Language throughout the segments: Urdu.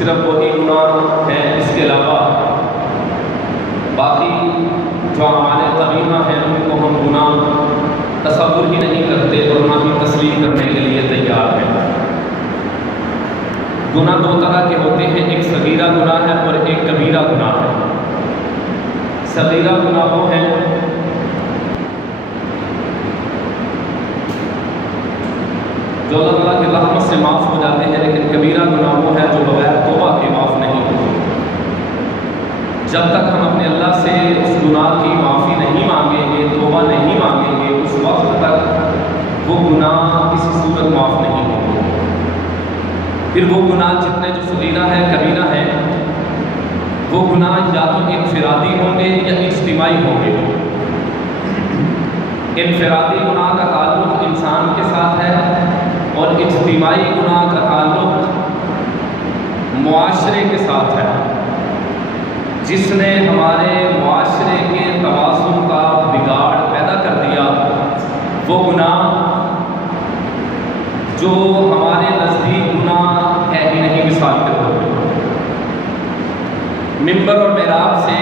صرف وہی گناہ ہیں، اس کے علاوہ باقی جو ہمارے قبیحہ ہیں ان کو ہم گناہ تصور ہی نہیں کرتے اور نہ ہی تسلیم کرنے کے لیے تیار ہیں۔ گناہ دو طرح کے ہوتے ہیں، ایک صغیرہ گناہ ہے اور ایک کبیرہ گناہ ہے۔ صغیرہ گناہ وہ ہیں جو اللہ تعالیٰ کی رحمت سے معاف ہو جاتے ہیں، لیکن کبیرہ گناہ وہ ہے جو بغیر توبہ کے معاف نہیں ہوتے۔ جب تک ہم اپنے اللہ سے اس گناہ کی معافی نہیں مانگیں گے، توبہ نہیں مانگیں گے، اس وقت تک وہ گناہ کسی صورت معاف نہیں ہوں گے۔ پھر وہ گناہ جتنے جو صغیرہ ہے، کبیرہ ہے، وہ گناہ یا تو انفرادی ہوں گے یا اجتماعی ہوں گے۔ انفرادی گناہ کا تعلق انسان کے ساتھ ہے اور اجتماعی گناہ کا تعلق معاشرے کے ساتھ ہے۔ جس نے ہمارے معاشرے کے توازن کا بگاڑ پیدا کر دیا، وہ گناہ جو ہمارے نزدیک گناہ ہے ہی نہیں، مثال کے طور پہ ممبر اور محراب سے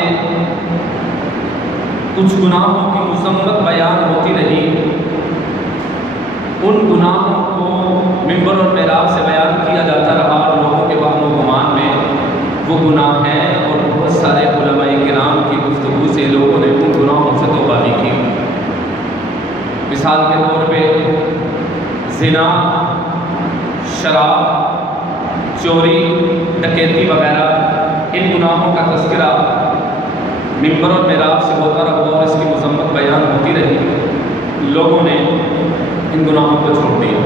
کچھ گناہوں کی مذمت بیان ہوتی رہی، ان گناہوں کو ممبر اور محراب سے بیان کیا جاتا رہا اور لوگوں کے وہم و گمان میں وہ گناہ ہیں، اور بہت سارے علماء کرام کی گفتگو سے لوگوں نے ان گناہوں سے توبہ بھی کی۔ مثال کے طور پہ زنا، شراب، چوری، ڈکیتی وغیرہ، ان گناہوں کا تذکرہ ممبر اور محراب سے ہوتا رہا اور اس کی مذمت بیان ہوتی رہی، لوگوں نے ان گناہوں کو چھوڑ دیا۔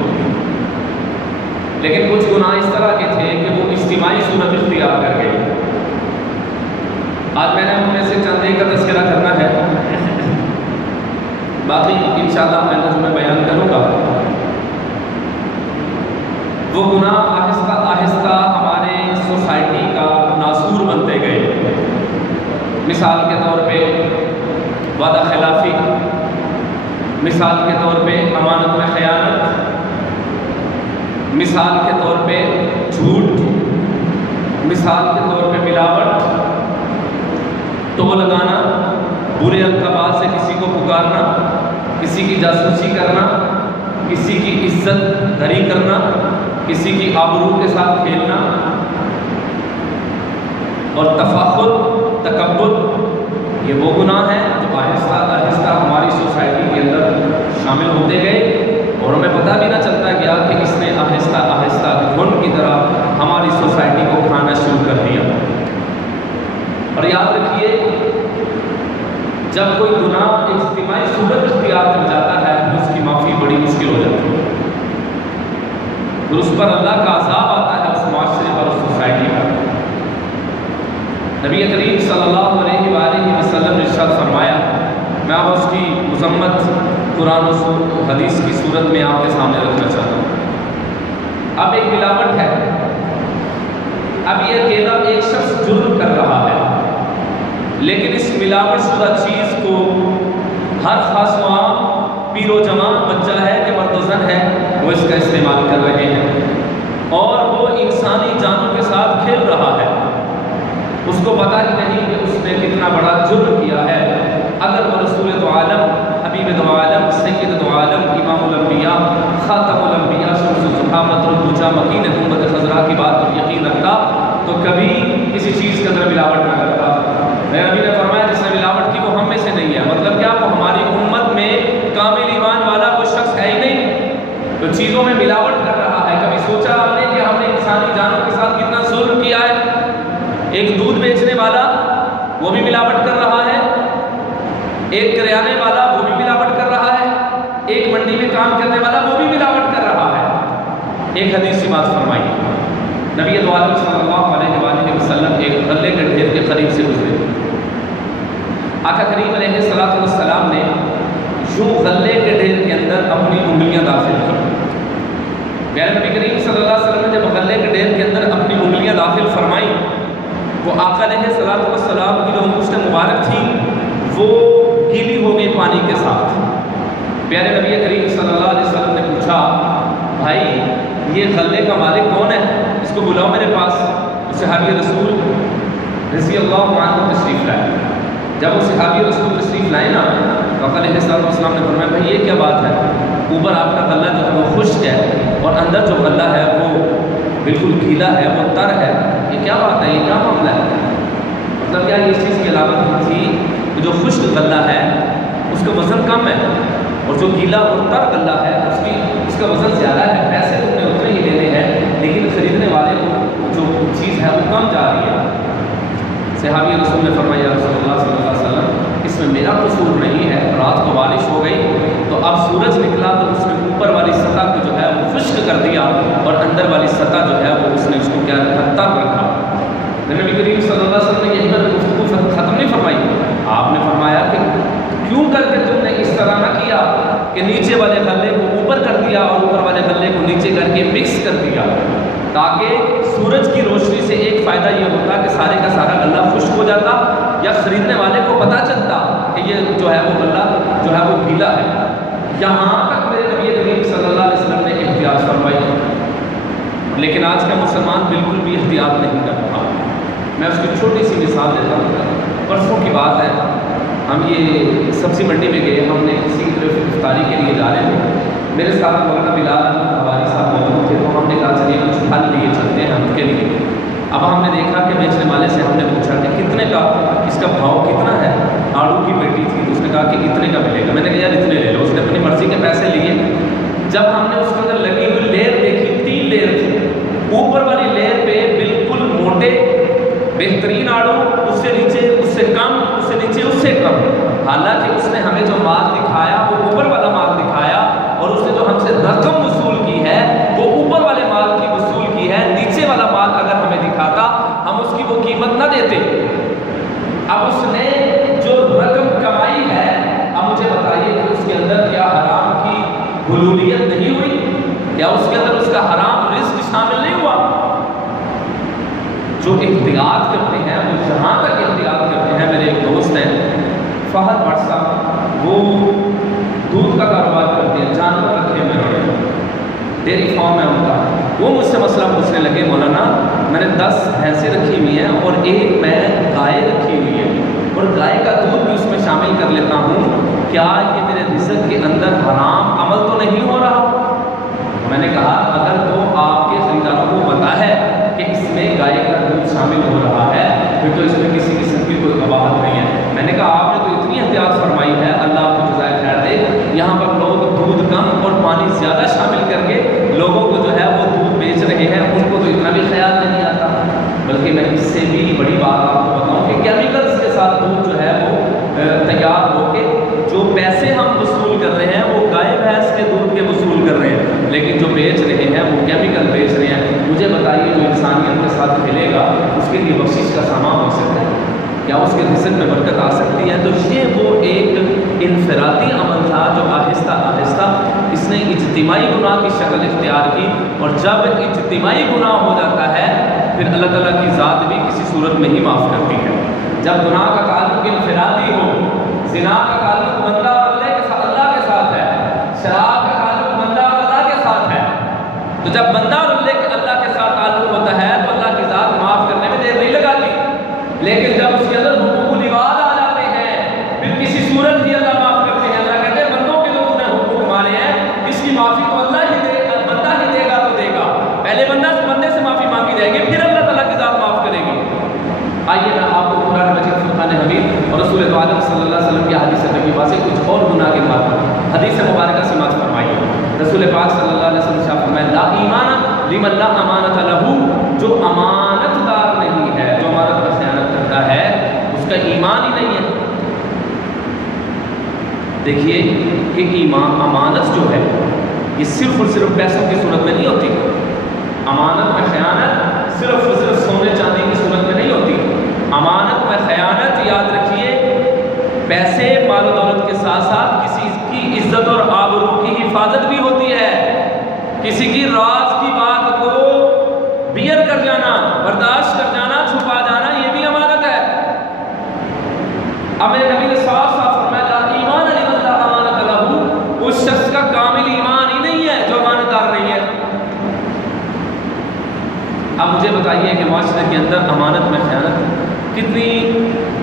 لیکن کچھ گناہ اس طرح کے تھے کہ وہ اجتماعی صورت اختیار کر گئے۔ آج میں نے ان میں سے چند ایک کا تذکرہ کرنا ہے، باقی انشاءاللہ میں نظم میں بیان کروں گا۔ وہ گناہ آہستہ آہستہ ہمارے سوسائٹی کا ناسور بنتے گئے۔ مثال کے طور پہ وعدہ خلافی، مثال کے طور پہ امانت میں خیانت، مثال کے طور پہ جھوٹ، مثال کے طور پہ ملاوٹ، ٹو لگانا، برے القابات سے کسی کو پکارنا، کسی کی جاسوسی کرنا، کسی کی عزت دھری کرنا، کسی کی آبرو کے ساتھ کھیلنا، اور تفاخر، تکبر، یہ وہ گناہ ہیں جو آہستہ آہستہ ہماری سوسائٹی کے اندر شامل ہوتے گئے اور ہمیں پتہ بھی نہ چلتا گیا کہ اس نے آہستہ آہستہ گھن کی طرح ہماری سوسائٹی کو کھانا شروع کر دیا۔ اور یاد رکھیے، جب کوئی گناہ اجتماعی صورت اختیار کر جاتا ہے تو اس کی معافی بڑی مشکل ہو جاتی ہے، اور اس پر اللہ کا عذاب آتا ہے، اس معاشرے پر، اس سوسائٹی پر۔ نبی کریم صلی اللہ علیہ وآلہ وسلم نے ارشاد فرمایا، میں اب اس کی مذمت قرآن و حدیث کی صورت میں آپ کے سامنے رکھنا چاہتا ہوں۔ اب ایک ملاوٹ ہے، اب یہ اکیلا ایک شخص جرم کر رہا ہے، لیکن اس ملاوٹ شدہ چیز کو ہر خاص و عام پیر و جوان بچہ ہے کہ مرتزن ہے وہ اس کا استعمال کر رہے ہیں، اور وہ انسانی جانوں کے ساتھ کھیل رہا ہے۔ اس کو پتہ ہی نہیں کہ اس نے کتنا بڑا جرم کیا ہے۔ اگر وہ رسول دو عالم، حبیب دو عالم، سید دو عالم، امام الانبیاء، خاتم الانبیاء، شمس الضحیٰ، بدر الدجیٰ، مکین گنبد خضراء کی بات پر یقین رکھتا تو کبھی کسی چیز کے اندر ملاوٹ نہ کرتا۔ میرے نبی نے فرمایا جس نے ملاوٹ کی وہ ہم میں سے نہیں ہے، مطلب کیا، وہ ہماری امت میں کامل ایمان والا وہ شخص ہے ہی نہیں، تو چیزوں میں ملاوٹ کر رہا ہے۔ کبھی سوچا آپ نے کہ ہم نے انسانی جانوں کے ساتھ کتنا ظلم کیا ہے؟ ایک دودھ بیچنے والا وہ بھی ملاوٹ کر رہا ہے، ایک کریانے والا وہ بھی ملاوٹ کر رہا ہے، ایک منڈی میں کام کرنے والا وہ بھی ملاوٹ کر رہا ہے۔ ایک حدیث کی بات فرمائی، نبی دو عالم صلی اللہ علیہ وآلہ وسلم ایک غلے کے ڈھیر کے قریب سے گزرے۔ آقا کریم علیہ السلام نے یوں غلے کے ڈھیر کے اندر اپنی انگلیاں داخل کی۔ پیارے نبی کریم صلی اللہ علیہ وسلم نے جب غلے کے ڈھیر کے اندر اپنی انگلیاں داخل فرمائی، وہ آقا علیہ السلام کی جو انگشت مبارک تھی وہ گیلی ہو گئی پانی کے ساتھ۔ پیارے نبی کریم صلی اللہ علیہ وسلم نے پوچھا، بھائی یہ غلے کا مالک کون ہے؟ اس کو بلاؤ میرے پاس۔ صحابی رسول رضی اللہ عنہ تشریف لائے. جب وہ صحابی رسول تشریف لائے نا تو آقا علیہ السلام نے فرمایا بھائی یہ کیا بات ہے، اوپر آپ کا غلہ جو ہے وہ خشک ہے اور اندر جو غلہ ہے وہ بالکل گیلا ہے، وہ تر ہے، یہ کیا بات ہے، یہ کیا معاملہ ہے؟ مطلب کیا اس چیز کی علامت تھی کہ جو خشک غلہ ہے اس کا وزن کم ہے اور جو گیلا اور تر غلہ ہے اس کا وزن زیادہ ہے. پیسے تو انہیں اتنے ہی لینے ہیں لیکن خریدنے والے کو جو چیز ہے وہ کم جا رہی ہے. صحابی رسول نے فرمایا رسول اللہ صلی اللہ علیہ وسلم اس میں میرا قصور نہیں ہے، رات کو بارش ہو گئی تو اب سورج نکلا تو اس نے اوپر والی سطح کو جو ہے وہ خشک کر دیا اور اندر والی سطح جو ہے وہ اس نے اس کو کیا رکھا، تر رکھا. نبی کریم صلی اللہ علیہ وسلم نے یہی پر گفتگو ختم نہیں فرمائی. آپ نے فرمایا کہ کیوں کر کے تم نے اس طرح نہ کیا کہ نیچے والے غلے کو اوپر کر دیا اور اوپر والے غلے کو نیچے کر کے مکس کر دیا، تاکہ سورج کی روشنی سے ایک فائدہ یہ ہوتا کہ سارے کا سارا غلہ خشک ہو جاتا یا خریدنے والے کو پتہ چلتا کہ یہ جو ہے وہ غلہ جو ہے وہ گیلا ہے. یہاں تک میرے نبی کریم صلی اللہ علیہ وسلم نے احتیاط فرمائی، لیکن آج کا مسلمان بالکل بھی احتیاط نہیں کر رہا. میں اس کی چھوٹی سی مثال دیتا ہوں. پرسوں کی بات ہے، ہم یہ سبزی منڈی میں گئے، ہم نے کسی کی طرف افطاری کے لیے جا رہے تھے. میرے ساتھ مولانا بلال احمد ہماری صاحب موجود تھے تو ہم نے کہا چلیے کچھ پھل لیے چلتے ہیں ہم کے لیے. اب ہم نے دیکھا کہ بیچنے والے سے ہم نے پوچھا کہ کتنے کا، اس کا بھاؤ کتنا ہے. آڑو کی پیٹی تھی تو اس نے کہا کہ اتنے کا ملے گا. میں نے کہا یار اتنے لے لو. اس نے اپنی مرضی کے پیسے لیے. جب ہم نے اس کے اندر لگی ہوئی لیئر دیکھی، 3 لیئر تھی. اوپر والی لیئر پہ بالکل موٹے بہترین آڑو، اس سے نیچے اس سے کم، اس سے نیچے اس سے کم. حالانکہ اس نے ہمیں جو مال دکھایا وہ اوپر والا مال دکھایا اور اس نے جو ہم سے رقم وصول کی ہے وہ اوپر والے مال کی وصول کی ہے. نیچے والا مال اگر ہمیں دکھاتا ہم اس کی وہ قیمت نہ دیتے. اب اس نے جو رقم کمائی ہے، اب مجھے بتائیے کہ اس کے اندر کیا حرام کی حلولیت نہیں ہوئی؟ کیا اس کے اندر اس کا حرام رزق شامل نہیں ہوا؟ جو احتیاط کرتے ہیں وہ جہاں تک احتیاط کرتے ہیں. میرے ایک دوست ہیں فہد بٹ صاحب، وہ دودھ کا کاروبار کرتے ہیں، جانور رکھے ہوئے، ڈیری فارم ہے ان کا. وہ مجھ سے مسئلہ پوچھنے لگے مولانا میں نے 10 بھینسیں رکھی ہوئی ہیں اور ایک میں گائے رکھی ہوئی ہے اور گائے کا دودھ بھی اس میں شامل کر لیتا ہوں، کیا یہ میرے رزق کے اندر حرام عمل تو نہیں ہو رہا؟ میں نے کہا اگر تو آپ کے خریداروں کو پتا ہے کہ اس میں گائے کا دودھ شامل ہو رہا ہے پھر تو اس میں کسی قسم کی کوئی قباحت نہیں ہے. میں نے کہا آپ نے تو اتنی احتیاط فرمائی ہے، اللہ آپ کو جزائے خیر دے. یہاں پر لوگ دودھ کم اور پانی زیادہ شامل کر کے لوگوں کو جو ہے وہ دودھ بیچ رہے ہیں، ان کو تو اتنا بھی خیال نہیں آتا. بلکہ میں اس سے بھی بڑی بات آپ کو بتاؤں کہ کیمیکلز کے ساتھ دودھ جو ہے وہ تیار ہو کے جو پیسے ہم وصول کر رہے ہیں وہ گائے بھینس کے دودھ کے وصول کر رہے ہیں، لیکن جو بیچ رہے ہیں وہ کیمیکل بیچ رہے ہیں. مجھے بتائیے جو انسانیت کے ساتھ کھیلے گا اس کے لیے بخشش کا سامان ہو سکتا ہے؟ کیا اس کے رزق میں برکت آ سکتی ہے؟ تو یہ وہ ایک انفرادی عمل تھا جو آہستہ آہستہ اس نے اجتماعی گناہ کی شکل اختیار کی. اور جب اجتماعی گناہ ہو جاتا ہے پھر اللہ تعالیٰ کی ذات بھی کسی صورت میں ہی معاف کرتی ہے. جب گناہ کا تعلق انفرادی ہو، زنا کا تعلق بندہ اور اللہ کے ساتھ ہے، شراب کا تعلق بندہ اور اللہ کے ساتھ ہے، تو جب بندہ اور اللہ کے ساتھ تعلق ہوتا ہے تو اللہ کی ذات معاف کرنے میں دیر نہیں لگاتی. لیکن جب اس کے اندر حقوق العباد آ جاتے ہیں پھر کسی صورت ہی اللہ معاف کرتے ہیں. اللہ کہتے ہیں بندوں کے جو تم نے حقوق مارے ہیں اس کی معافی تو اللہ ہی دے گا، بندہ ہی دے گا تو دے گا. پہلے بندے سے معافی مانگی جائے گی پھر اللہ تعالیٰ کی ذات معاف کرے گی. آئیے میں آپ کو قرآن مجید فرقان حمید اور رسول عالم صلی اللہ علیہ وسلم کی حدیث طیبہ سے کچھ اور گناہ کے بات حدیث مبارکہ سماعت فرمائیے. رسول پاک صلی اللہ علیہ وسلم شاہ فرمائے لا ایمان لمن لا امانت لہو، جو امانت دار نہیں ہے، جو امانت پر خیانت کرتا ہے اس کا ایمان ہی نہیں ہے. دیکھیے کہ ایمان امانت جو ہے یہ صرف اور صرف پیسوں کی صورت میں نہیں ہوتی. امانت میں خیانت صرف اور صرف سونے چاندی کی صورت میں نہیں ہوتی. امانت میں خیانت یاد رکھیے پیسے مال و دولت کے ساتھ ساتھ کسی کی عزت اور آبرو کی حفاظت بھی ہوتی ہے. کسی کی راز کی بات کو بیئر کر جانا، برداشت کر جانا، چھپا جانا، یہ بھی امانت ہے. اب میرے نبی نے صاف صاف فرمایا لا ایمان لمن لا امانت لہو، اس شخص کا کامل ایمان ہی نہیں ہے جو امانت دار نہیں ہے. اب مجھے بتائیے بتائیے کہ معاشرے کے اندر امانت میں خیانت کتنی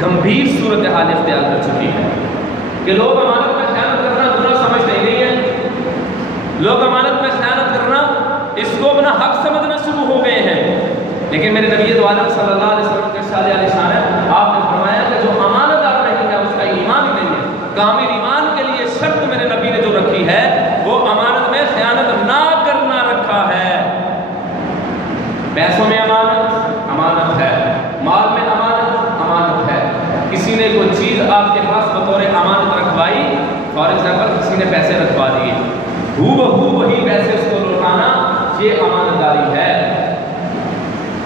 گمبھیر صورتحال اختیار کر چکی ہے کہ لوگ امانت میں خیانت کرنا گناہ سمجھتے ہی نہیں ہیں. لوگ امانت میں خیانت کرنا اس کو اپنا حق سمجھنا شروع ہو گئے ہیں. لیکن میرے نبی دو عالم صلی اللہ علیہ وسلم کے ارشاد عالی شان ہے، آپ نے فرمایا کہ جو امانت دار نہیں ہے اس کا ایمان ہی نہیں ہے. کامل ایمان کے لیے شرط میرے نبی نے جو رکھی ہے وہ امانت میں خیانت نہ کرنا رکھا ہے. پیسوں میں امانت امانت ہے، مال میں امانت امانت ہے. کسی نے کوئی چیز آپ کے پاس بطور امانت رکھوائی، فار ایگزامپل کسی نے پیسے رکھوا دیے، ہو بہو وہی پیسے اس کو لوٹانا، یہ امانت داری ہے.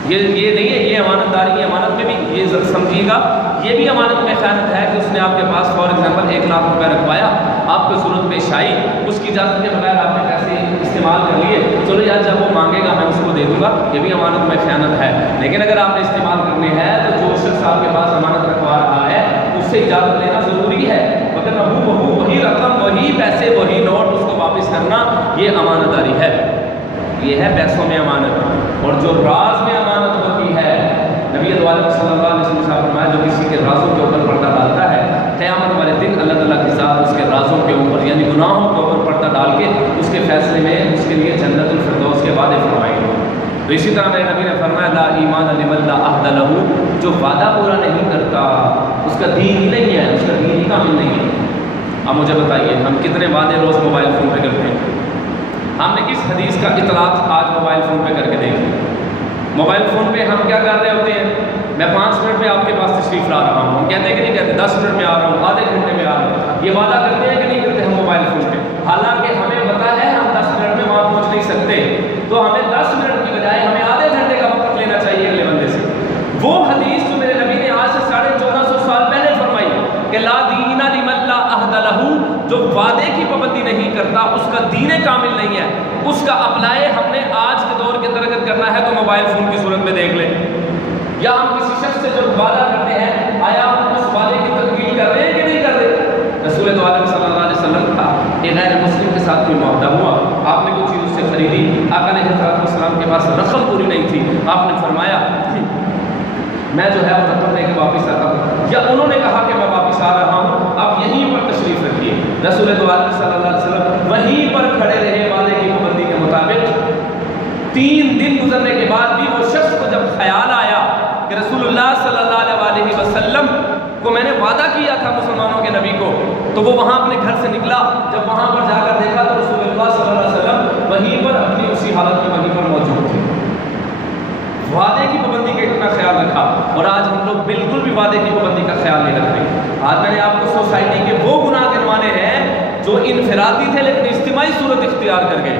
یہ نہیں ہے یہ امانت داری ہے. امانت میں بھی یہ ضرور سمجھیے گا، یہ بھی امانت میں خیانت ہے کہ اس نے آپ کے پاس فار ایگزامپل 1 لاکھ روپے رکھوایا، آپ کو ضرورت پیش آئی، اس کی اجازت کے بغیر آپ نے پیسے استعمال کر لیے، چلو یار جب وہ مانگے گا میں اس کو دے دوں گا، یہ بھی امانت میں خیانت ہے. لیکن اگر آپ نے استعمال کرنے ہے تو جو شخص آپ کے پاس امانت رکھوا رہا ہے اس سے اجازت لینا ضروری ہے، مگر وہی رقم وہی پیسے وہی نوٹ اس کو واپس کرنا یہ امانت داری ہے. یہ ہے پیسوں میں امانت. اور جو راز میں امانت ہوتی ہے، نبی عالم صلی اللہ علیہ وسلم نے فرمایا جو کسی کے رازوں کے اوپر پردہ ڈالتا ہے قیامت والے دن اللہ تعالیٰ کی ذات اس کے رازوں کے اوپر یعنی گناہوں کے اوپر پردہ ڈال کے اس کے فیصلے میں اس کے لیے جنت الفردوس کے وعدے فرمائیں گے. تو اسی طرح میرے نبی نے فرمایا لا ایمان لمن لا عہد لہ، جو وعدہ پورا نہیں کرتا اس کا دین ہی نہیں ہے، اس کا دین ہی کامل نہیں ہے. اب مجھے بتائیے ہم کتنے وعدے روز موبائل فون پہ کرتے ہیں؟ ہم نے کس حدیث کا اطلاق آج موبائل فون پہ کر کے دیکھیں؟ موبائل فون پہ ہم کیا کر رہے ہوتے ہیں؟ میں 5 منٹ میں آپ کے پاس تشریف لا رہا ہوں، ہم کہتے ہیں کہ نہیں کہتے 10 منٹ میں آ رہا ہوں، آدھے گھنٹے میں آ رہا ہوں. یہ وعدہ کرتے ہیں کہ نہیں کرتے ہم موبائل فون پہ؟ حالانکہ ہمیں پتہ ہے ہم 10 منٹ میں وہاں پہنچ نہیں سکتے، تو ہمیں 10 منٹ کی بجائے ہمیں آدھے گھنٹے کا وقت لینا چاہیے اگلے بندے سے. وہ حدیث جو میرے نبی نے آج سے 1450 سال پہلے فرمائی کہ لا دین لمن لا عہد لہ، جو وعدے کی پابندی نہیں کرتا اس کا دین کامل نہیں ہے، اس کا اپلائی ہم نے آج کے دور کے اندر اگر کرنا ہے تو موبائل فون کی صورت میں دیکھ لیں. یا ہم کسی شخص سے جو وعدہ کرتے ہیں آیا ہم اس وعدے کی تکمیل کر رہے ہیں کہ نہیں کر رہے؟ رسول عالم صلی اللہ علیہ وسلم کا ایک غیر مسلم کے ساتھ کوئی معاہدہ ہوا، آپ نے کوئی چیز اس سے خریدی، آقا علیہ السلام کے پاس رقم پوری نہیں تھی، آپ نے فرمایا میں جو ہے وہ رقم لے کے واپس آتا ہوں، یا انہوں نے کہا کہ میں واپس آ رہا ہوں، آپ یہیں پر تشریف رکھیے. رسول عالم صلی اللہ علیہ وسلم وہیں پر کھڑے رہے وعدے کی پابندی کے مطابق. 3 دن گزرنے کے بعد بھی وہ شخص کو جب خیال آیا کہ رسول اللہ صلی اللہ علیہ وسلم کو میں نے وعدہ کیا تھا مسلمانوں کے نبی کو، تو وہ وہاں اپنے گھر سے نکلا، جب وہاں پر جا کر دیکھا تو رسول اللہ صلی اللہ علیہ وسلم وہیں پر اپنی اسی حالت میں وہیں پر موجود تھے. وعدے کی پابندی کا اتنا خیال رکھا، اور آج ہم لوگ بالکل بھی وعدے کی پابندی کا خیال نہیں رکھ رہے. آج میں نے آپ کو سوسائٹی کے وہ گناہ گنوانے ہیں جو انفرادی تھے لیکن اجتماعی صورت اختیار کر گئے.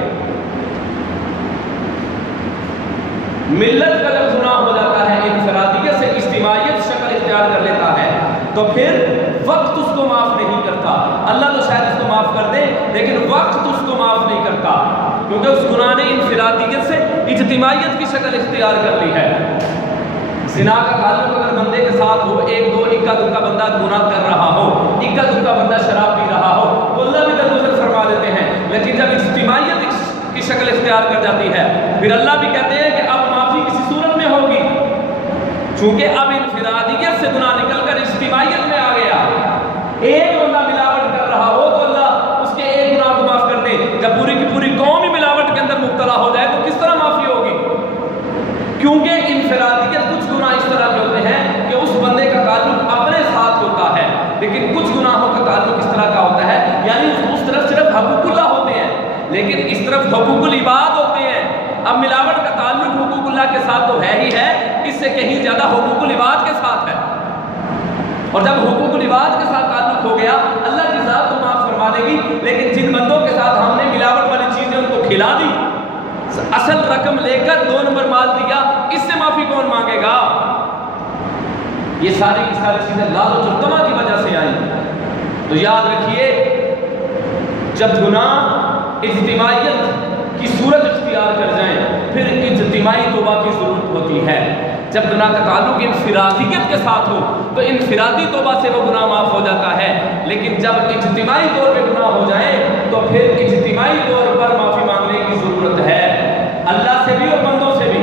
ملت کا جب گناہ ہو جاتا ہے انفرادیت سے اجتماعیت شکل اختیار کر لیتا ہے تو پھر وقت اس کو معاف نہیں کرتا. اللہ تو شاید اس کو معاف کر دے لیکن وقت اس کو معاف نہیں کرتا، کیونکہ اس گناہ نے انفرادیت سے اجتماعیت کی شکل اختیار کر لی ہے. زنا کا تعلق اگر بندے کے ساتھ ہو، 1 2 اکا دکا بندہ گناہ کر رہا ہو، اکا دکا بندہ شراب پی رہا ہو، تو اللہ بھی درگزر فرما دیتے ہیں. لیکن جب اجتماعیت کی شکل اختیار کر جاتی ہے پھر اللہ بھی کہتے ہیں کہ اب معافی کسی صورت میں ہوگی، چونکہ اب انفرادیت سے گناہ نکل کر اجتماعیت میں آ گیا. ایک بندہ ملاوٹ کر رہا ہو تو اللہ اس کے ایک گناہ کو معاف کر دے. جب پوری کی پوری قوم ہی ملاوٹ کے اندر مبتلا ہو جائے تو کس طرح معافی ہوگی؟ کیونکہ انفرادیت کچھ گناہ اس طرح کے ہوتے ہیں کہ اس بندے کا تعلق اپنے ساتھ ہوتا ہے، لیکن کچھ گناہوں کا تعلق اس طرح کا ہوتا ہے یعنی اس طرف صرف حقوق اللہ ہوتے ہیں لیکن اس طرف حقوق العباد ہوتے ہیں. اب ملاوٹ کا تعلق حقوق اللہ کے ساتھ تو ہے ہی ہے، اس سے کہیں زیادہ حقوق العباد کے ساتھ ہے. اور جب حقوق العباد کے ساتھ تعلق ہو گیا اللہ کی ذات تو معاف فرما دے گی، لیکن جن بندوں کے ساتھ ہم نے ملاوٹ والی چیزیں ان کو کھلا دی، اصل رقم لے کر 2 نمبر مال دیا، اس سے معافی کون مانگے گا؟ یہ ساری کی ساری چیزیں لال و ترتمہ کی وجہ سے آئی. تو یاد رکھیے جب گناہ اجتماعیت کی صورت اختیار کر جائیں پھر اجتماعی توبہ کی ضرورت ہوتی ہے. جب گناہ کا تعلق انفرادیت کے ساتھ ہو تو انفرادی توبہ سے وہ گناہ معاف ہو جاتا ہے، لیکن جب اجتماعی طور پہ گناہ ہو جائیں تو پھر اجتماعی طور پر معافی مانگنے کی ضرورت ہے، اللہ سے بھی اور بندوں سے بھی.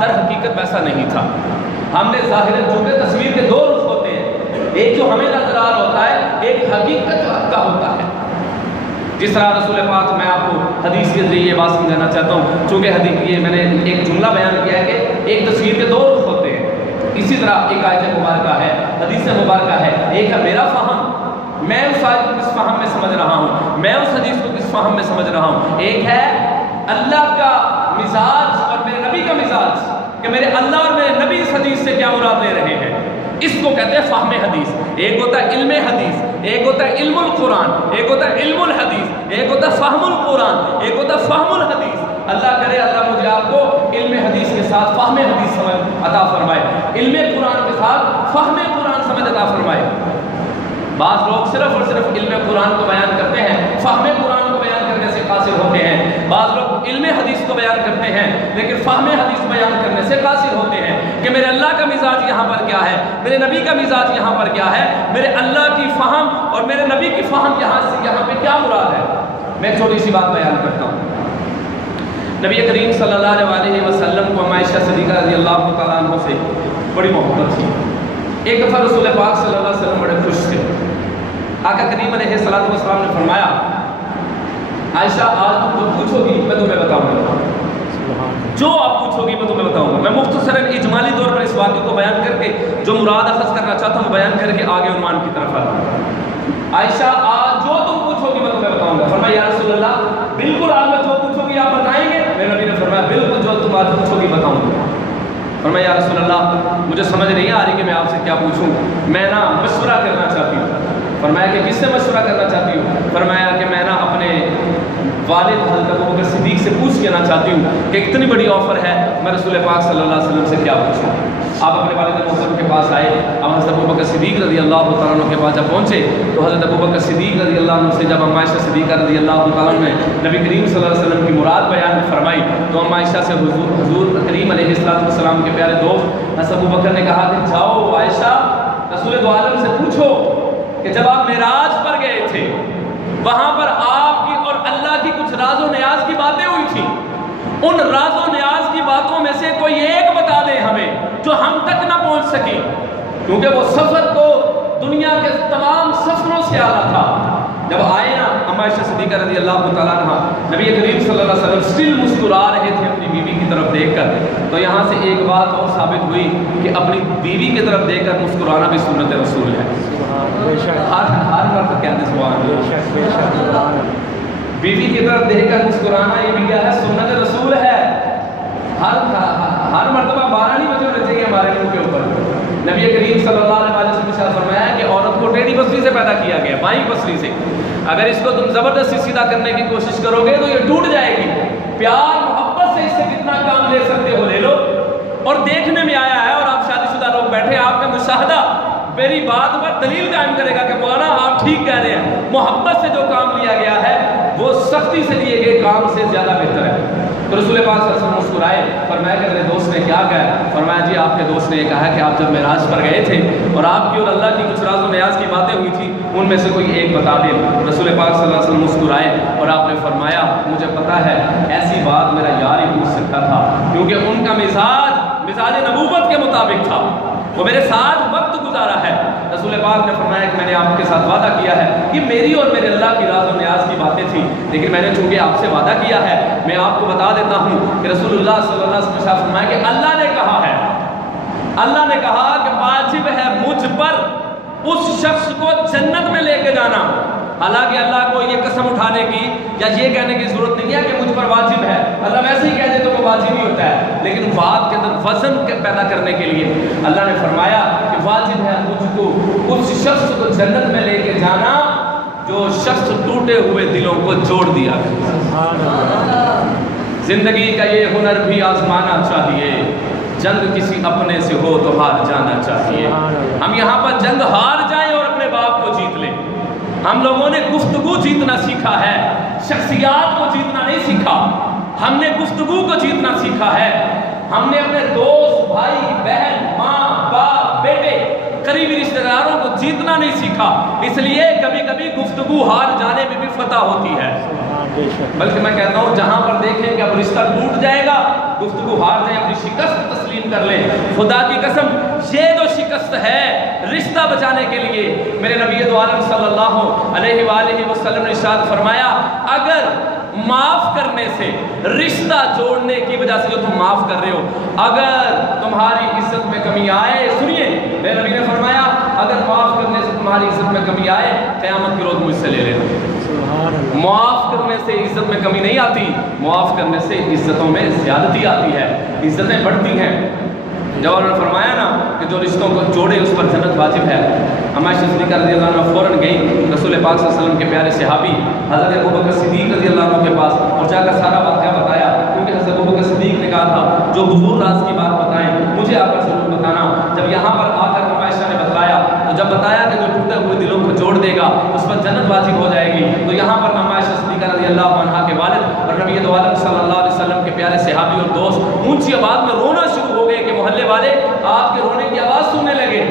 در حقیقت ویسا نہیں تھا. ہم نے ظاہر چونکہ تصویر کے دو رخ ہوتے ہیں، ایک جو ہمیں نظر آ رہا ہوتا ہے، ایک حقیقت جو حق کا ہوتا ہے. جس طرح رسول پاک، میں آپ کو حدیث کے ذریعے یہ بات سمجھانا چاہتا ہوں، چونکہ حدیث یہ میں نے ایک جملہ بیان کیا ہے کہ ایک تصویر کے دو رخ ہوتے ہیں، اسی طرح ایک آیت مبارکہ ہے، حدیث مبارکہ ہے. ایک ہے میرا فہم، میں اس آیت کو کس فہم میں سمجھ رہا ہوں، میں اس حدیث کو کس فہم میں سمجھ رہا ہوں. ایک ہے اللہ کا مزاج اور میرے نبی کا مزاج، کہ میرے اللہ اور میرے نبی اس حدیث سے کیا مراد لے رہے ہیں. اس کو کہتے ہیں فہم حدیث. ایک ہوتا ہے علم حدیث، ایک ہوتا ہے علم القرآن، ایک ہوتا ہے علم الحدیث، ایک ہوتا ہے فہم القرآن، ایک ہوتا ہے فہم الحدیث. اللہ کرے اللہ مجھے آپ کو علم حدیث کے ساتھ فہم حدیث سمجھ عطا فرمائے، علم قرآن کے ساتھ فہم قرآن سمجھ عطا فرمائے. بعض لوگ صرف اور صرف علم قرآن کو بیان کرتے ہیں، فہم قرآن کو بیان کرنے سے قاصر ہوتے ہیں. بعض لوگ علم حدیث کو بیان کرتے ہیں لیکن فہم حدیث بیان کرنے سے قاصر ہوتے ہیں کہ میرے اللہ کا مزاج یہاں پر کیا ہے، میرے نبی کا مزاج یہاں پر کیا ہے، میرے اللہ کی فہم اور میرے نبی کی فہم یہاں پہ کیا مراد ہے. میں ایک چھوٹی سی بات بیان کرتا ہوں. نبی کریم صلی اللہ علیہ وسلم کو عائشہ صدیقہ رضی اللہ تعالیٰ عنہ سے بڑی محبت تھی. ایک دفعہ رسول پاک صلی اللہ علیہ وسلم بڑے خوش تھے. آقا کریم علیہ السلام نے فرمایا عائشہ آج تم جو پوچھو گی میں تمہیں بتاؤں گا، جو آپ پوچھو گی میں تمہیں بتاؤں گا. میں مختصراً اجمالی طور پر اس واقعے کو بیان کر کے جو مراد اخذ کرنا چاہتا ہوں بیان کر کے آگے عنوان کی طرف آتا ہوں. عائشہ آج جو تم پوچھو گی میں تمہیں بتاؤں گا. فرمایا یا رسول اللہ بالکل آج میں جو پوچھو گی آپ بتائیں گے؟ میرے نبی نے فرمایا بالکل جو تم آج پوچھو گی بتاؤں گا. فرمایا یا رسول اللہ مجھے سمجھ نہیں آ رہی کہ میں آپ سے کیا پوچھوں، میں نا مشورہ کرنا چاہتی ہوں. فرمایا کہ کس سے مشورہ کرنا چاہتی ہوں؟ فرمایا کہ میں نا اپنے والد حضرت ابوبکر صدیق سے پوچھ لینا چاہتی ہوں کہ اتنی بڑی آفر ہے، میں رسول پاک صلی اللہ علیہ وسلم سے کیا پوچھوں. آپ اپنے والد محترم کے پاس آئے. اب حضرت ابوبکر صدیق رضی اللہ تعالیٰ عنہ کے پاس جب پہنچے تو حضرت ابوبکر صدیق رضی اللہ عنہ سے جب عائشہ صدیقہ رضی اللہ تعالیٰ عنہ نے نبی کریم صلی اللہ علیہ وسلم کی مراد بیان فرمائی تو عائشہ سے حضور کریم علیہ السلام کے پیارے دوست حضرت ابوبکر نے کہا کہ جاؤ عائشہ رسول دو عالم سے پوچھو کہ جب آپ معراج پر گئے تھے وہاں پر آپ کی اور اللہ کی کچھ راز و نیاز کی باتیں ہوئی تھی، ان راز و نیاز کی باتوں میں سے کوئی ایک بتا دیں ہمیں جو ہم تک نہ پہنچ سکی، کیونکہ وہ سفر تو دنیا کے تمام سفروں سے اعلیٰ تھا. جب آئے نا عائشہ صدیقہ رضی اللہ تعالیٰ عنہ نبی کریم صلی اللہ علیہ وسلم اسٹل مسکرا رہے تھے اپنی بیوی کی طرف دیکھ کر، تو یہاں سے ایک بات اور ثابت ہوئی کہ اپنی بیوی کی طرف دیکھ کر مسکرانا بھی سنت رسول ہے. ہر مرد کہتے سبحان بیوی کی طرف دیکھ کر مسکرانا یہ بھی کیا ہے؟ سنت رسول ہے. ہر مرتبہ 12 نہیں بجے ہونے چاہیے ہمارے منہ کے اوپر. نبی کریم صلی اللہ علیہ وسلم نے فرمایا کہ عورت کو ٹیڑھی پسلی سے پیدا کیا گیا، بائیں پسلی سے. اگر اس کو تم زبردستی سیدھا کرنے کی کوشش کرو گے تو یہ ٹوٹ جائے گی. پیار محبت سے اس سے کتنا کام لے سکتے ہو لے لو. اور دیکھنے میں آیا ہے، اور آپ شادی شدہ لوگ بیٹھے، آپ کا مشاہدہ میری بات پر دلیل قائم کرے گا کہ مولانا آپ ٹھیک کہہ رہے ہیں. محبت سے جو کام لیا گیا ہے وہ سختی سے لیے گئے کام سے زیادہ بہتر ہے. تو رسول پاک صلی اللہ علیہ وسلم مسکرائے. فرمایا کہ میرے دوست نے کیا کہا؟ فرمایا جی آپ کے دوست نے یہ کہا کہ آپ جب معراج پر گئے تھے اور آپ کی اور اللہ کی کچھ راز و نیاز کی باتیں ہوئی تھی ان میں سے کوئی ایک بتا دیں. رسول پاک صلی اللہ علیہ وسلم مسکرائے اور آپ نے فرمایا مجھے پتا ہے ایسی بات میرا یار ہی پوچھ سکتا تھا، کیونکہ ان کا مزاج نبوت کے مطابق تھا، وہ میرے ساتھ وقت گزارا ہے. رسول پاک نے فرمایا کہ میں نے آپ کے ساتھ وعدہ کیا ہے کہ میری اور میرے اللہ کی راز و نیاز کی باتیں تھیں، لیکن میں نے چونکہ آپ سے وعدہ کیا ہے میں آپ کو بتا دیتا ہوں کہ رسول اللہ صلی اللہ علیہ وسلم نے فرمایا کہ اللہ نے کہا کہ واجب ہے مجھ پر اس شخص کو جنت میں لے کے جانا. حالانکہ اللہ کو یہ قسم اٹھانے کی یا یہ کہنے کی ضرورت نہیں ہے کہ مجھ پر واجب ہے، اللہ ویسے ہی کہہ دے تو وہ واجب ہی ہوتا ہے، لیکن بات کے اندر وزن پیدا کرنے کے لیے اللہ نے فرمایا کہ واجب ہے مجھ کو اس شخص کو جنت میں لے کے جانا جو شخص ٹوٹے ہوئے دلوں کو جوڑ دیا ہے. زندگی کا یہ ہنر بھی آزمانا چاہیے، جنگ کسی اپنے سے ہو تو ہار جانا چاہیے. ہم یہاں پر جنگ ہار جائیں اور اپنے باپ کو جیت لیں. ہم لوگوں نے گفتگو جیتنا سیکھا ہے، شخصیات کو جیتنا نہیں سیکھا. ہم نے گفتگو کو جیتنا سیکھا ہے. ہم نے اپنے دوست، بھائی، بہن، ماں، باپ، بیٹے، قریبی رشتہ داروں کو جیتنا نہیں سیکھا. اس لیے کبھی کبھی گفتگو ہار جانے میں بھی فتح ہوتی ہے. بلکہ میں کہتا ہوں جہاں پر دیکھیں کہ اب رشتہ ٹوٹ جائے گا گفتگو ہار جائیں، اپنی شکست تسلیم کر لیں. خدا کی قسم یہ جو شکست ہے رشتہ بچانے کے لیے، میرے نبی دو عالم صلی اللہ علیہ وآلہ وسلم نے ارشاد فرمایا اگر معاف کرنے سے، رشتہ جوڑنے کی وجہ سے جو تم معاف کر رہے ہو، اگر تمہاری عزت میں کمی آئے، سنیے میرے نبی نے فرمایا اگر معاف کرنے سے تمہاری عزت میں کمی آئے قیامت کے روز مجھ سے لے لینا. معاف کرنے سے عزت میں کمی نہیں آتی، معاف کرنے سے عزتوں میں زیادتی آتی ہے، عزتیں بڑھتی ہیں. جب انہوں نے فرمایا نا کہ جو رشتوں کو جوڑے اس پر جنت واجب ہے، عائشہ صدیقہ رضی اللہ عنہ فوراً گئی رسول پاک صلی اللہ علیہ وسلم کے پیارے صحابی حضرت ابوبکر صدیق رضی اللہ عنہ کے پاس اور جا کر سارا واقعہ بتایا، کیونکہ حضرت ابوبکر صدیق نے کہا تھا جو حضور راز کی بات بتائیں مجھے آ کر ضرور بتانا. جب یہاں پر آ کر عائشہ نے بتلایا تو جب بتایا کہ جو ٹوٹے ہوئے دلوں کو جوڑ دے گا اس پر جنت واجب ہو جائے گی، تو یہاں پر عائشہ صدیقہ رضی اللہ عنہ کے والد اور نبی دو عالم صلی اللہ علیہ وسلم کے پیارے صحابی اور دوست اونچی آواز میں رونا شروع ہو گئے کہ محلے والے آپ کے رونے کی آواز سننے لگے.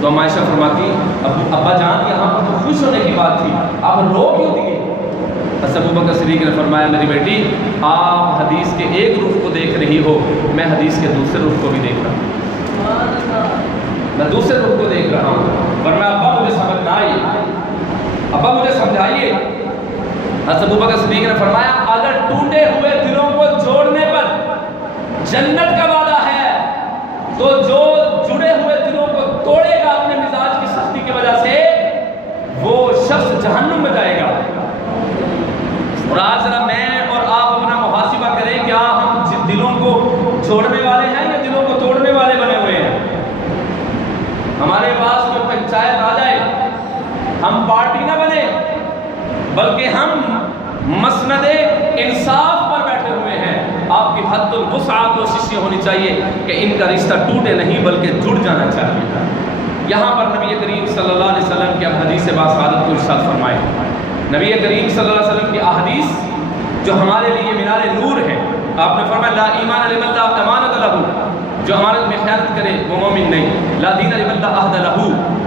تو عائشہ فرماتی ابا جان یہاں پر تو خوش ہونے کی بات تھی، آپ رو کیوں دیے؟ حضرت ابوبکر صدیق نے فرمایا میری بیٹی آپ حدیث کے ایک رخ کو دیکھ رہی ہو، میں حدیث کے دوسرے رخ کو بھی دیکھ رہا ہوں، میں دوسرے رخ کو دیکھ رہا ہوں. فرمایا ابا مجھے سمجھ نہ آئی، ابا مجھے سمجھائیے. حضرت ابوبکر صدیق نے فرمایا اگر ٹوٹے ہوئے دلوں کو جوڑنے پر جنت کا وعدہ ہے تو جو جڑے ہوئے دلوں کو توڑے گا اپنے مزاج کی سختی کی وجہ سے وہ شخص جہنم میں جائے گا. اور آج ذرا میں اور آپ اپنا محاسبہ کریں کیا ہم دلوں کو جوڑنے والے ہیں یا دلوں کو توڑنے والے بنے ہوئے ہیں؟ ہمارے پاس کوئی پنچایت آ جائے ہم پارٹی نہ بنے بلکہ ہم مسند انصاف پر بیٹھے ہوئے ہیں. آپ کی حد الوسع کوشش یہ ہونی چاہیے کہ ان کا رشتہ ٹوٹے نہیں بلکہ جڑ جانا چاہیے. یہاں پر نبی کریم صلی اللہ علیہ وسلم کی حدیث باصادت کو ارشاد فرمائے. نبی کریم صلی اللہ علیہ وسلم کی احادیث جو ہمارے لیے مینار نور ہے. آپ نے فرمایا لا ایمان لمن لا امانۃ لہ، جو امانت میں خیانت کرے وہ مومن نہیں. لا دین لمن لا عہد لہ،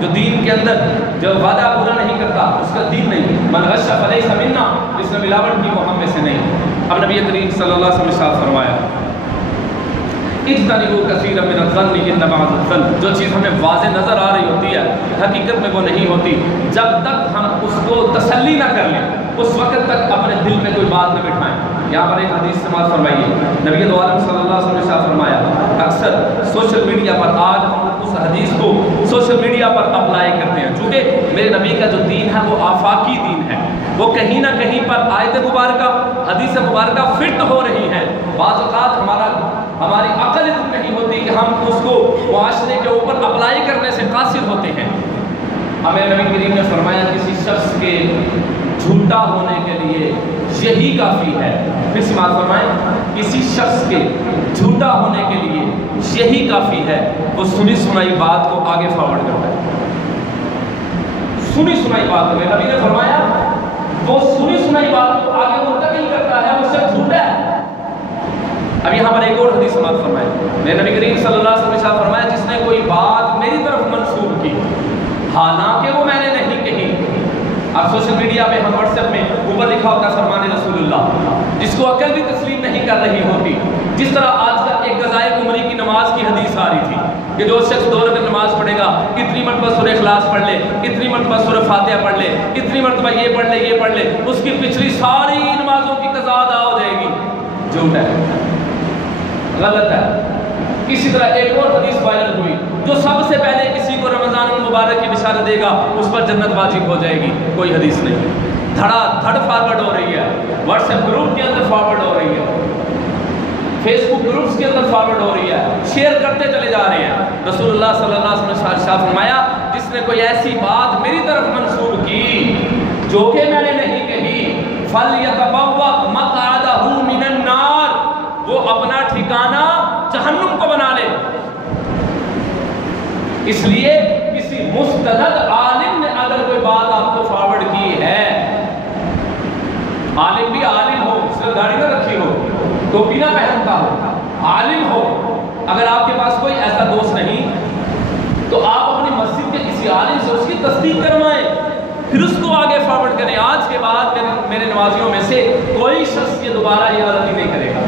جو دین کے اندر جو وعدہ پورا نہیں کرتا اس کا دین نہیں. من غش فلیس منا، جس نے ملاوٹ کی وہ ہم میں سے نہیں. اب نبی کریم صلی اللہ علیہ وسلم نے ارشاد فرمایا اجتنبوا کثیرا من الظن ان بعض الظن، جو چیز ہمیں واضح نظر آ رہی ہوتی ہے حقیقت میں وہ نہیں ہوتی. جب تک ہم اس کو تسلی نہ کر لیں اس وقت تک اپنے دل میں کوئی بات نہ بٹھائیں. یہاں پر ایک حدیث سماعت فرمائیے. نبی دو عالم صلی اللہ علیہ وسلم نے ارشاد فرمایا اکثر سوشل میڈیا پر آج ہم اس حدیث کو سوشل میڈیا پر اپلائی کرتے ہیں، چونکہ میرے نبی کا جو دین ہے وہ آفاقی دین ہے، وہ کہیں نہ کہیں پر آیت مبارکہ حدیث مبارکہ فٹ ہو رہی ہے. بعض اوقات ہماری عقل اتنی نہیں ہوتی کہ ہم اس کو معاشرے کے اوپر اپلائی کرنے سے قاصر ہوتے ہیں. ہمیں نبی کریم نے فرمایا کسی شخص کے جھوٹا ہونے کے لیے یہی کافی ہے. پھر سماعت فرمائیں کسی شخص کے جھوٹا ہونے کے لیے یہی کافی ہے وہ سنی سنائی بات کو آگے فارورڈ کرتا ہے. سنی سنائی بات کو نبی نے فرمایا وہ سنی سنائی بات کو آگے منتقل کرتا ہے، وہ شخص جھوٹا ہے. اب یہاں پر ایک اور حدیث سماعت فرمائے. میرے نبی کریم صلی اللہ علیہ وسلم نے فرمایا جس نے کوئی بات میری طرف منسوب کی حالانکہ وہ میں نے نہیں کہی. اب سوشل میڈیا پہ ہم واٹس ایپ میں اوپر لکھا ہوتا ہے فرمان رسول اللہ، جس کو عقل بھی تسلیم نہیں کر رہی ہوتی. جس طرح آج کل ایک قضائے عمری کی نماز کی حدیث آ رہی تھی کہ جو شخص 2 رکعت نماز پڑھے گا اتنی مرتبہ سورہ اخلاص پڑھ لے، اتنی مرتبہ سورہ فاتحہ پڑھ لے، اتنی مرتبہ یہ پڑھ لے یہ پڑھ لے، اس کی پچھلی ساری نمازوں کی قضا ادا ہو جائے گی. جھوٹ ہے، غلط ہے. اسی طرح ایک اور حدیث وائرل ہوئی جو سب سے پہلے کسی کو رمضان المبارک کی بشارت دے گا اس پر جنت واجب ہو جائے گی. کوئی حدیث نہیں. دھڑا دھڑ فارورڈ ہو رہی ہے، واٹس ایپ گروپ کے اندر فارورڈ ہو رہی ہے، فیس بک گروپس کے اندر فارورڈ ہو رہی ہے، شیئر کرتے چلے جا رہے ہیں. رسول اللہ صلی اللہ علیہ وسلم نے ارشاد فرمایا جس نے کوئی ایسی بات میری طرف منسوب کی جو کہ میں نے نہیں کہی فَلْيَتَبَوَّأْ مَقْعَدَهُ مِنَ النَّارِ، وہ اپنا ٹھکانہ جہنم کو بنا لے. اس لیے کسی مستند عالم نے اگر کوئی بات آپ کو فارورڈ کی ہے، عالم بھی عالم ہو، اس نے داڑھی نہ رکھی ہو، ٹوپی نہ پہنتا ہو، عالم ہو، اگر آپ کے پاس کوئی ایسا دوست نہیں تو آپ اپنی مسجد کے کسی عالم سے اس کی تصدیق کروائیں، پھر اس کو آگے فارورڈ کریں. آج کے بعد میرے نمازیوں میں سے کوئی شخص یہ دوبارہ یہ غلطی نہیں کرے گا.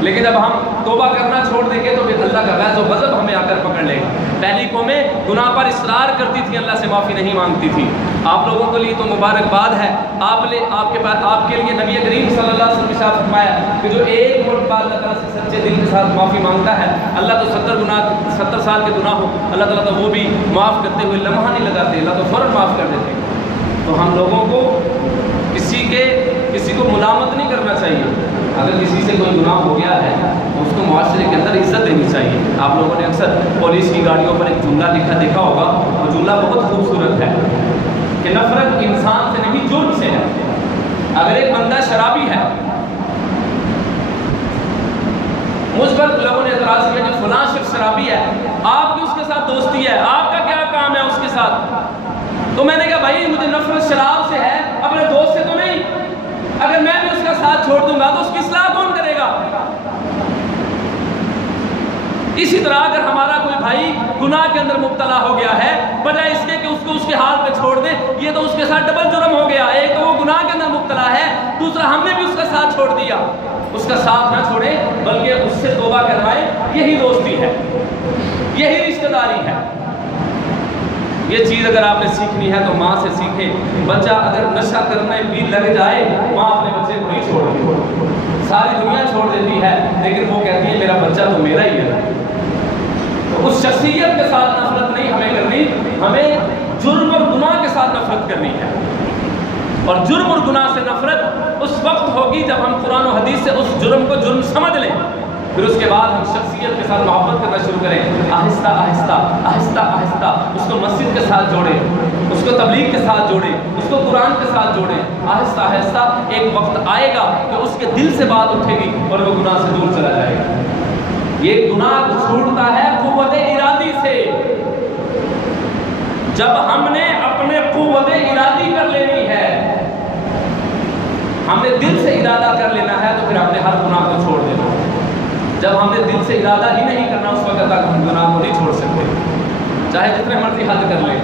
لیکن جب ہم توبہ کرنا چھوڑ دیں گے تو پھر اللہ کا غیظ و غضب ہمیں آ کر پکڑ لے گا۔ پہلی قومیں گناہ پر اصرار کرتی تھیں، اللہ سے معافی نہیں مانگتی تھی۔ آپ لوگوں کے لیے تو مبارکباد ہے، آپ کے لیے نبی کریم صلی اللہ علیہ وسلم نے فرمایا کہ جو ایک مرتبہ اللہ تعالیٰ سے سچے دل کے ساتھ معافی مانگتا ہے، اللہ تو 70 سال کے گناہ ہو اللہ تعالیٰ تو وہ بھی معاف کرتے ہوئے لمحہ نہیں لگاتے، اللہ تو فوراً معاف کر دیتے۔ تو ہم لوگوں کو کسی کو ملامت نہیں کرنا چاہیے۔ اگر کسی سے کوئی گناہ ہو گیا ہے تو اس کو معاشرے کے اندر عزت دینی چاہیے۔ آپ لوگوں نے اکثر پولیس کی گاڑیوں پر ایک جملہ دیکھا ہوگا، وہ جملہ بہت خوبصورت ہے کہ نفرت انسان سے نہیں جرم سے ہے۔ اگر ایک بندہ شرابی ہے، مجھ پر لوگوں نے اعتراض کیا کہ فلاں شخص شرابی ہے، آپ کی اس کے ساتھ دوستی ہے، آپ کا کیا کام ہے اس کے ساتھ؟ تو میں نے کہا بھائی مجھے نفرت شراب سے ہے، اپنے دوست سے تو نہیں۔ اگر میں بھی اس کا ساتھ چھوڑ دوں گا تو اس کی اصلاح کون کرے گا؟ اسی طرح اگر ہمارا کوئی بھائی گناہ کے اندر مبتلا ہو گیا ہے، بجائے اس کے کہ اس کو اس کے حال پہ چھوڑ دیں، یہ تو اس کے ساتھ ڈبل جرم ہو گیا۔ ایک تو وہ گناہ کے اندر مبتلا ہے، دوسرا ہم نے بھی اس کا ساتھ چھوڑ دیا۔ اس کا ساتھ نہ چھوڑیں بلکہ اس سے توبہ کروائیں، یہی دوستی ہے، یہی رشتہ داری ہے۔ یہ چیز اگر آپ نے سیکھنی ہے تو ماں سے سیکھیں۔ بچہ اگر نشہ کرنے بھی لگ جائے، ماں اپنے بچے کو نہیں چھوڑتی، ساری دنیا چھوڑ دیتی ہے لیکن وہ کہتی ہے میرا بچہ تو میرا ہی ہے۔ تو اس شخصیت کے ساتھ نفرت نہیں ہمیں کرنی، ہمیں جرم اور گناہ کے ساتھ نفرت کرنی ہے۔ اور جرم اور گناہ سے نفرت اس وقت ہوگی جب ہم قرآن و حدیث سے اس جرم کو جرم سمجھ لیں، پھر اس کے بعد ہم شخصیت کے ساتھ محبت کرنا شروع کریں۔ آہستہ آہستہ آہستہ آہستہ اس کو مسجد کے ساتھ جوڑیں، اس کو تبلیغ کے ساتھ جوڑیں، اس کو قرآن کے ساتھ جوڑیں۔ آہستہ آہستہ ایک وقت آئے گا کہ اس کے دل سے بات اٹھے گی اور وہ گناہ سے دور چلا جائے گا۔ یہ گناہ چھوٹتا ہے قوت ارادی سے۔ جب ہم نے اپنے قوت ارادی کر لینی ہے، ہم نے دل سے ارادہ کر لینا ہے، تو پھر ہم نے ہر گناہ کو چھوڑ دینا۔ جب ہم نے دل سے ارادہ ہی نہیں کرنا، اس وقت تک ہم گناہ کو نہیں چھوڑ سکتے، چاہے جتنے مرضی حد کر لیں۔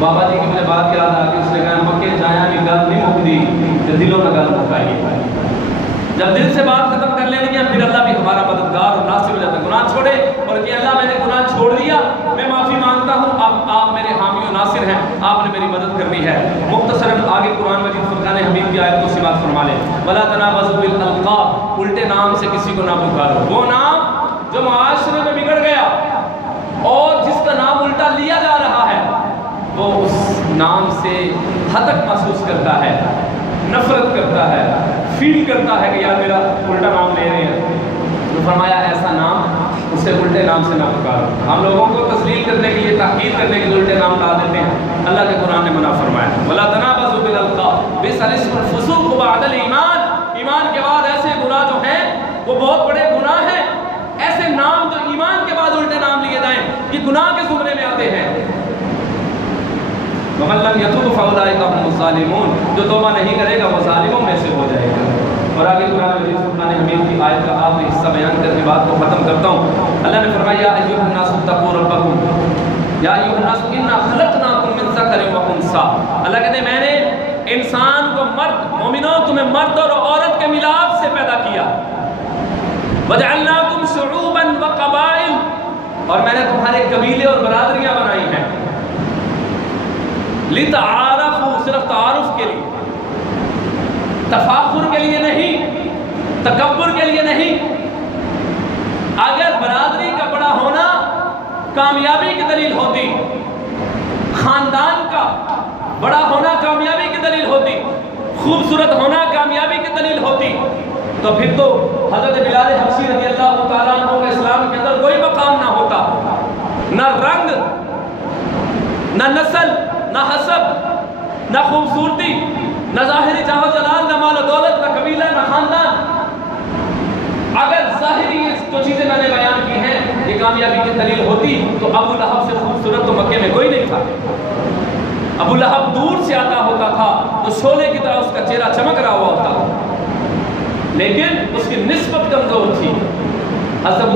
بابا جی کی مجھے بات یاد آ گئی، اس نے کہا مکے جایا بھی گل نہیں مکتی تو دلوں میں گل مکائیے۔ جب دل سے بات ختم کر لیں گے پھر اللہ بھی ہمارا مددگار اور ناصر ہو جاتا ہے۔ گناہ چھوڑے اور کہ اللہ میں نے گناہ چھوڑ دیا، میں معافی مانگتا ہوں، اب آپ میرے حامی و ناصر ہیں، آپ نے میری مدد کرنی ہے۔ مختصراً آگے قرآن مجید فرقان حمید کی آیت کو سماعت فرما لیں۔ وَلَا تَنَابَزُوا بِالْأَلْقَابِ، الٹے نام سے کسی کو نہ پکارو۔ وہ نام جو معاشرے میں بگڑ گیا اور جس کا نام الٹا لیا جا رہا ہے، وہ اس نام سے ہتک محسوس کرتا ہے، نفرت کرتا ہے، فیل کرتا ہے کہ یار میرا الٹا نام لے رہے ہیں۔ تو فرمایا ایسا نام اسے الٹے نام سے نہ پکارو۔ ہم لوگوں کو تسلیل کرنے کے لیے، تاکید کرنے کے لیے الٹے نام ڈال دیتے ہیں، اللہ کے قرآن نے منع فرمایا وَلَا تَنَابَزُوا بِالْأَلْقَابِ بِئْسَ الِاسْمُ الْفُسُوقُ بَعْدَ الْإِيمَانِ۔ ایمان کے بعد ایسے گناہ جو ہیں وہ بہت بڑے گناہ ہیں۔ ایسے نام جو ایمان کے بعد الٹے نام لیے جائیں، یہ گناہ کے زمرے میں آتے ہیں۔ وَمَن لَّمْ يَتُبْ فَأُولَٰئِكَ هُمُ الظَّالِمُونَ، جو توبہ نہیں کرے گا وہ ظالموں میں سے ہو جائے گا۔ اور آگے قرآن مجید فرقان حمید کی آیت کا آخری حصہ بیان کر کے بات کو ختم کرتا ہوں۔ اللہ نے فرمایا یا ایھا الناس اتقوا ربکم یا ایھا الناس انا خلقناکم من ذکر و انثی۔ اللہ کہتے ہیں میں نے انسان کو مرد، مومنوں تمہیں مرد اور عورت کے ملاپ سے پیدا کیا۔ وجعلناکم شعوبا وقبائل، اور میں نے تمہارے قبیلے اور برادریاں بنائی ہیں۔ لتعارفوا، صرف تعارف کے لیے، تفاخر کے لیے نہیں، تکبر کے لیے نہیں۔ اگر برادری کا بڑا ہونا کامیابی کی دلیل ہوتی، خاندان کا بڑا ہونا کامیابی کی دلیل ہوتی، خوبصورت ہونا کامیابی کی دلیل ہوتی، تو پھر تو حضرت بلال حبشی رضی اللہ تعالیٰ عنہ کا اسلام کے اندر کوئی مقام نہ ہوتا، نہ رنگ، نہ نسل، نہ حسب، نہ خوبصورتی، نہ ظاہری جاہ و جلال، نہ مال و دولت، نہ قبیلہ، نہ خاندان۔ اگر ظاہری یہ جو چیزیں میں نے بیان کی ہیں یہ کامیابی کی دلیل ہوتی تو ابو لہب سے خوبصورت تو مکے میں کوئی نہیں تھا۔ ابو لہب دور سے آتا ہوتا تھا تو شعلے کی طرح اس کا چہرہ چمک رہا ہوا ہوتا تھا، لیکن اس کی نسبت کمزور تھی۔ حضرت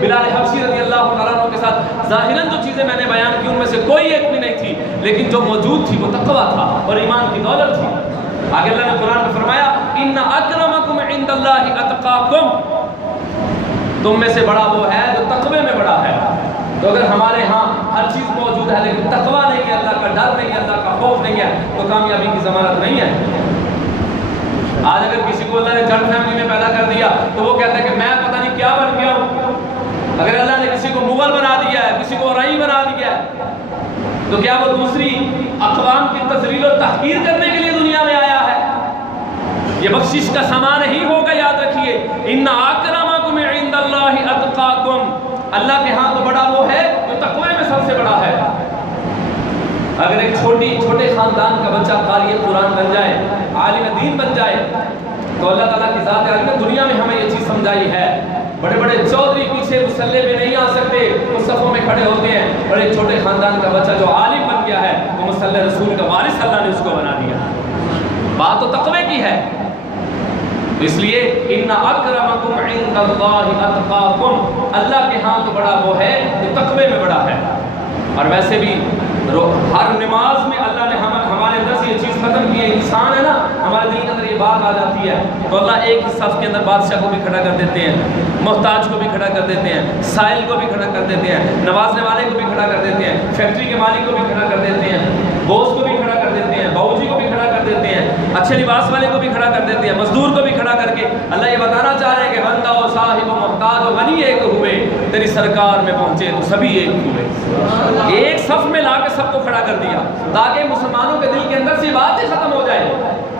بلال حبشی رضی اللہ تعالیٰ عنہ کے ساتھ ظاہراً جو چیزیں میں نے بیان کی ان میں سے کوئی ایک بھی نہیں تھی، لیکن جو موجود تھی وہ تقویٰ تھا اور ایمان کی دولت تھی۔ آگے اللہ نے قرآن میں فرمایا ان اکرمکم عند اللہ اتقاکم، تم میں سے بڑا وہ ہے جو تقوی میں بڑا ہے۔ تو اگر ہمارے ہاں ہر چیز موجود ہے لیکن تقوی نہیں ہے، اللہ کا ڈر نہیں ہے، اللہ کا خوف نہیں ہے، تو کامیابی کی ضمانت نہیں ہے۔ آج اگر کسی کو اللہ نے جٹ فیملی میں پیدا کر دیا تو وہ کہتا ہے کہ میں پتہ نہیں کیا بن گیا ہوں۔ اگر اللہ نے کسی کو مغل بنا دیا ہے، کسی کو رئی بنا دیا ہے، تو کیا وہ دوسری اقوام کی تذلیل و تحقیر کرنے کے لیے دنیا میں آیا ہے؟ یہ بخشش کا سامان نہیں ہوگا، یاد رکھیے۔ ان اکرمکم عند اللہ اتقاکم، اللہ کے ہاں تو بڑا وہ ہے جو تقوی میں سب سے بڑا ہے۔ اگر ایک چھوٹے خاندان کا بچہ قاری قرآن بن جائے، عالم دین بن جائے، تو اللہ تعالیٰ کی ذات عالم نے دنیا میں ہمیں یہ چیز سمجھائی ہے۔ بڑے بڑے چودھری پیچھے مسلح میں نہیں آ سکتے، وہ صفوں میں کھڑے ہوتے ہیں، اور ایک چھوٹے خاندان کا بچہ جو عالم بن گیا ہے وہ مسلح رسول کا وارث اللہ نے اس کو بنا دیا۔ بات تو تقوی کی ہے۔ اس لیے ان اکرمکم عند اللہ اتقاکم، اللہ کے ہاں تو بڑا وہ ہے جو تقوی میں بڑا ہے۔ اور ویسے بھی ہر نماز میں اللہ نے ہمارے اندر سے یہ چیز ختم کی ہے، انسان ہے نا، ہمارے دل کے اندر یہ بات آ جاتی ہے تو اللہ ایک ہی صف کے اندر بادشاہ کو بھی کھڑا کر دیتے ہیں، محتاج کو بھی کھڑا کر دیتے ہیں، سائل کو بھی کھڑا کر دیتے ہیں، نوازنے والے کو بھی کھڑا کر دیتے ہیں، فیکٹری کے مالک کو بھی کھڑا کر دیتے ہیں، بوس کو بھی کھڑا کر دیتے ہیں، باؤ جی کو بھی کھڑا کر دیتے ہیں، اچھے لباس والے کو بھی کھڑا کر دیتے ہیں، مزدور کو بھی کھڑا کر کے اللہ یہ بتانا چاہ رہے ہیں کہ بندہ و صاحب و محتاج و غنی ایک ہوئے، تیری سرکار میں پہنچے تو سبھی ایک ہوئے۔ ایک صف میں لا کے سب کو کھڑا کر دیا تاکہ مسلمانوں کے دل کے اندر سے بات ہی ختم ہو جائے۔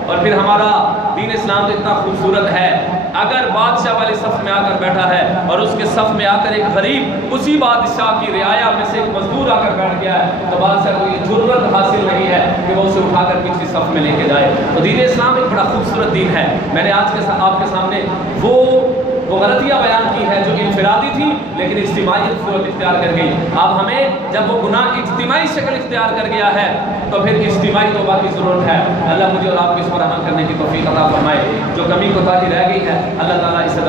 اور پھر ہمارا دین اسلام تو اتنا خوبصورت ہے، اگر بادشاہ والے صف میں آ کر بیٹھا ہے اور اس کے صف میں آ کر ایک غریب اسی بادشاہ کی رعایا میں سے ایک مزدور آ کر بیٹھ گیا ہے تو بادشاہ کو یہ جرأت حاصل نہیں ہے کہ وہ اسے اٹھا کر پچھلی صف میں لے کے جائے۔ تو دین اسلام ایک بڑا خوبصورت دین ہے۔ میں نے آج آپ کے سامنے وہ غلطیاں بیان کی ہے جو انفرادی تھی لیکن اجتماعی صورت اختیار کر گئی۔ اب ہمیں جب وہ گناہ اجتماعی شکل اختیار کر گیا ہے تو پھر اجتماعی توبہ کی ضرورت ہے۔ اللہ مجھے اور آپ کو اس پر عمل کرنے کی توفیق عطا فرمائے۔ جو کمی کوتاہی رہ گئی ہے اللہ تعالیٰ اسے